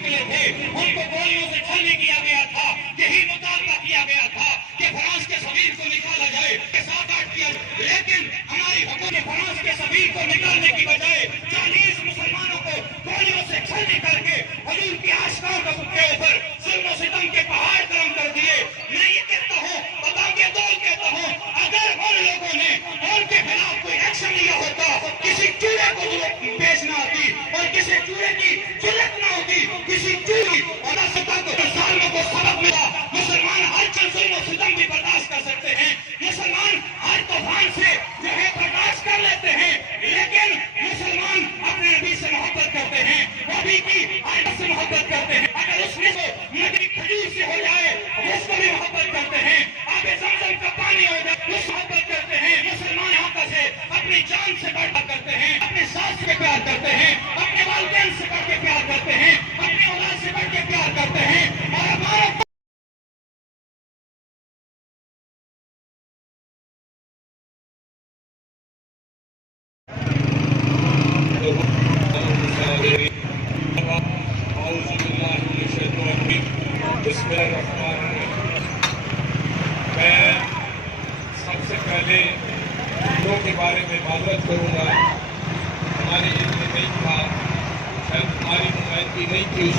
نکلے تھے ان کو گولیوں سے چھلنی کیا گیا تھا. یہی مطالبہ کیا گیا تھا کہ فرانس کے سفیر کو نکالا جائے, ساتھ آٹھ کیا, لیکن ہماری حکومت فرانس کے سفیر کو نکالنے کی بجائے 40 مسلمانوں کو گولیوں سے چھلنی کر کے حضور کی آشکار کے اوپر ظلم و ستم کے پہاڑ گرم کر دیے. میں یہ کہتا ہوں, بتاؤ کہتا ہوں, اگر ان لوگوں نے ان کے خلاف کوئی ایکشن لیا ہوتا, کسی چورے کو پیش نہ آتی اور کسی چورے کی جرت نہ ہوتی, کسی چوری اور ظالموں کو سبق ملا. مسلمان ہر چیز ظلم و ستم بھی برداشت کر سکتے ہیں, مسلمان ہر طوفان سے جو ہے برداشت کر لیتے ہیں, لیکن مسلمان اپنے نبی سے محبت کرتے ہیں, نبی کی آیت سے محبت کرتے ہیں. اگر اس میں نبی کھجور سے ہو جائے اس کو بھی محبت کرتے ہیں, آب زمزم کا پانی ہو جائے اس محبت کرتے ہیں. مسلمان آقا سے اپنی جان سے بڑھ کرتے ہیں, اپنے ساس سے پیار کرتے ہیں, اپنے والدین سے بڑھ کے پیار کرتے ہیں, اپنے اولاد سے بڑھ کے پیار کرتے ہیں. اور ہمارا میں سب سے پہلے ہندوؤں کے بارے میں معذرت کروں گا. ہماری علم میں نہیں تھا, شاید ہماری نمائندگی نہیں تھی اس